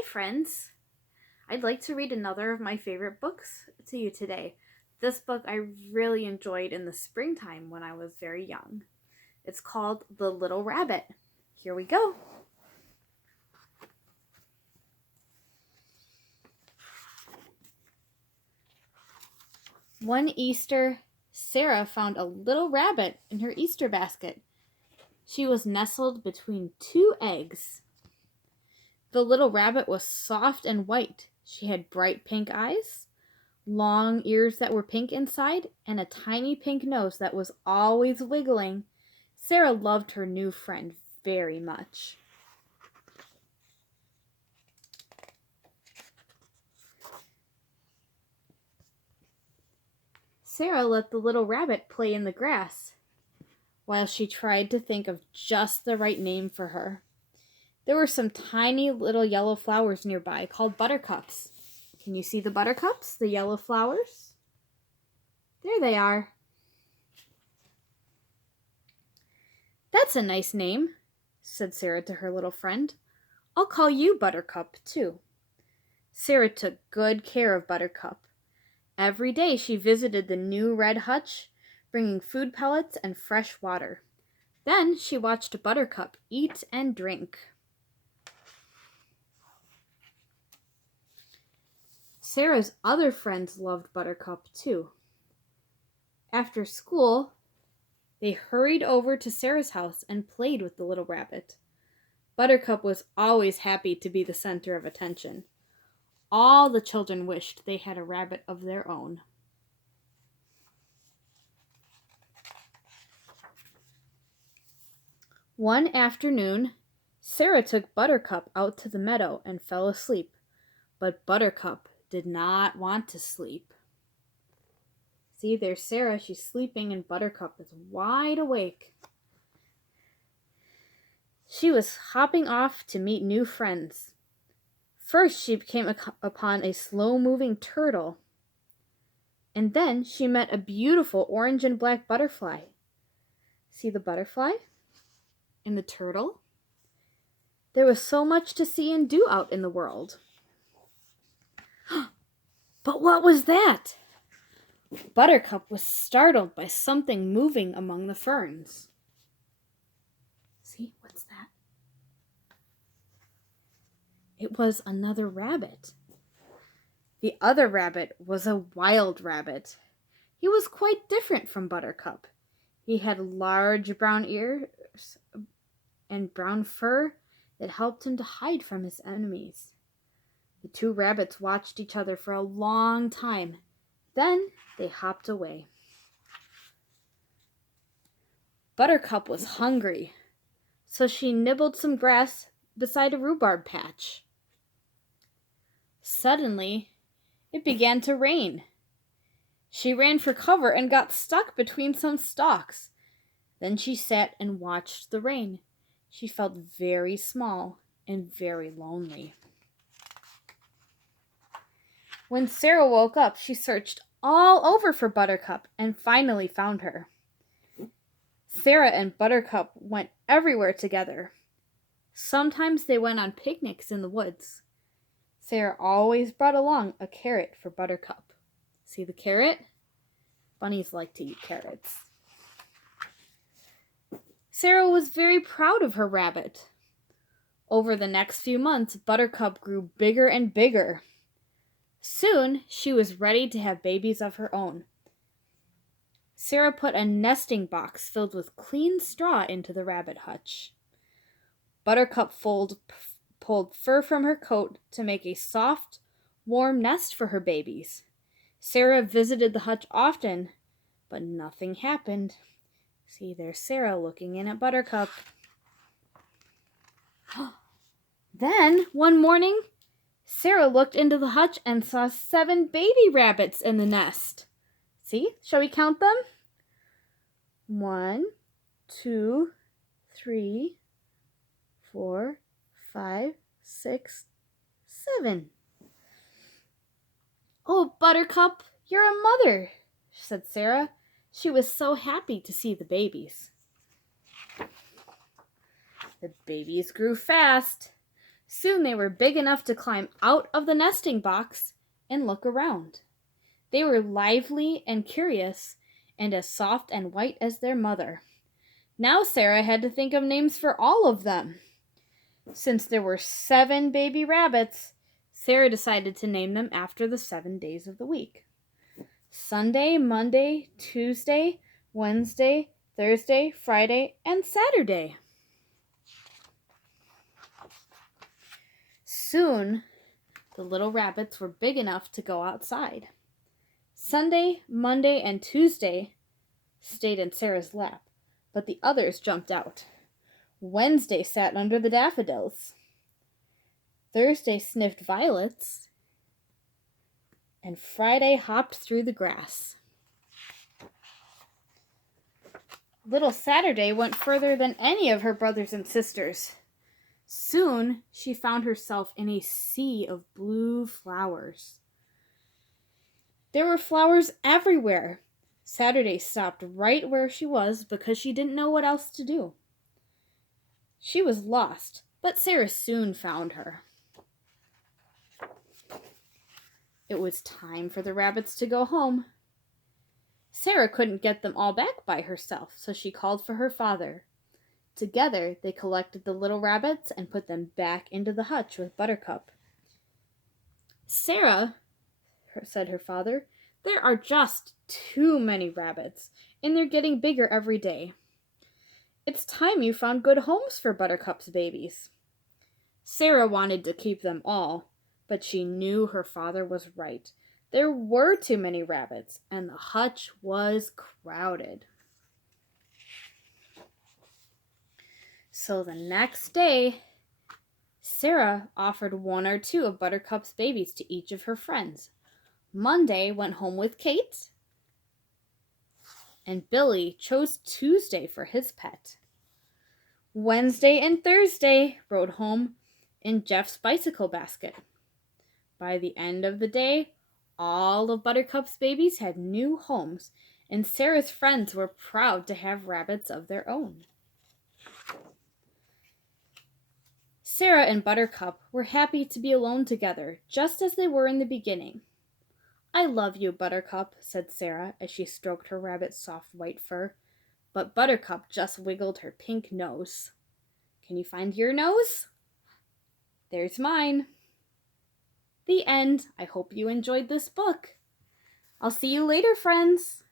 Hi friends! I'd like to read another of my favorite books to you today. This book I really enjoyed in the springtime when I was very young. It's called The Little Rabbit. Here we go. One Easter, Sarah found a little rabbit in her Easter basket. She was nestled between two eggs. The little rabbit was soft and white. She had bright pink eyes, long ears that were pink inside, and a tiny pink nose that was always wiggling. Sarah loved her new friend very much. Sarah let the little rabbit play in the grass while she tried to think of just the right name for her. There were some tiny little yellow flowers nearby called buttercups. Can you see the buttercups, the yellow flowers? There they are. That's a nice name, said Sarah to her little friend. I'll call you Buttercup, too. Sarah took good care of Buttercup. Every day she visited the new red hutch, bringing food pellets and fresh water. Then she watched Buttercup eat and drink. Sarah's other friends loved Buttercup, too. After school, they hurried over to Sarah's house and played with the little rabbit. Buttercup was always happy to be the center of attention. All the children wished they had a rabbit of their own. One afternoon, Sarah took Buttercup out to the meadow and fell asleep. But Buttercup did not want to sleep. See, there's Sarah. She's sleeping, and Buttercup is wide awake. She was hopping off to meet new friends. First, she came upon a slow-moving turtle. And then she met a beautiful orange and black butterfly. See the butterfly? And the turtle? There was so much to see and do out in the world. But what was that? Buttercup was startled by something moving among the ferns. See, what's that? It was another rabbit. The other rabbit was a wild rabbit. He was quite different from Buttercup. He had large brown ears and brown fur that helped him to hide from his enemies. The two rabbits watched each other for a long time. Then they hopped away. Buttercup was hungry, so she nibbled some grass beside a rhubarb patch. Suddenly, it began to rain. She ran for cover and got stuck between some stalks. Then she sat and watched the rain. She felt very small and very lonely. When Sarah woke up, she searched all over for Buttercup and finally found her. Sarah and Buttercup went everywhere together. Sometimes they went on picnics in the woods. Sarah always brought along a carrot for Buttercup. See the carrot? Bunnies like to eat carrots. Sarah was very proud of her rabbit. Over the next few months, Buttercup grew bigger and bigger. Soon, she was ready to have babies of her own. Sarah put a nesting box filled with clean straw into the rabbit hutch. Buttercup pulled fur from her coat to make a soft, warm nest for her babies. Sarah visited the hutch often, but nothing happened. See, there's Sarah looking in at Buttercup. Then, one morning, Sarah looked into the hutch and saw 7 baby rabbits in the nest. See? Shall we count them? 1, 2, 3, 4, 5, 6, 7. Oh, Buttercup, you're a mother, said Sarah. She was so happy to see the babies. The babies grew fast. Soon they were big enough to climb out of the nesting box and look around. They were lively and curious, and as soft and white as their mother. Now Sarah had to think of names for all of them. Since there were 7 baby rabbits, Sarah decided to name them after the 7 days of the week: Sunday, Monday, Tuesday, Wednesday, Thursday, Friday, and Saturday. Soon, the little rabbits were big enough to go outside. Sunday, Monday, and Tuesday stayed in Sarah's lap, but the others jumped out. Wednesday sat under the daffodils. Thursday sniffed violets. And Friday hopped through the grass. Little Saturday went further than any of her brothers and sisters. Soon she found herself in a sea of blue flowers. There were flowers everywhere. Saturday stopped right where she was because she didn't know what else to do. She was lost, but Sarah soon found her. It was time for the rabbits to go home. Sarah couldn't get them all back by herself, so she called for her father. Together, they collected the little rabbits and put them back into the hutch with Buttercup. "Sarah," said her father, "there are just too many rabbits, and they're getting bigger every day. It's time you found good homes for Buttercup's babies." Sarah wanted to keep them all, but she knew her father was right. There were too many rabbits, and the hutch was crowded. So the next day, Sarah offered 1 or 2 of Buttercup's babies to each of her friends. Monday went home with Kate, and Billy chose Tuesday for his pet. Wednesday and Thursday rode home in Jeff's bicycle basket. By the end of the day, all of Buttercup's babies had new homes, and Sarah's friends were proud to have rabbits of their own. Sarah and Buttercup were happy to be alone together, just as they were in the beginning. "I love you, Buttercup," said Sarah as she stroked her rabbit's soft white fur, but Buttercup just wiggled her pink nose. Can you find your nose? There's mine. The end. I hope you enjoyed this book. I'll see you later, friends.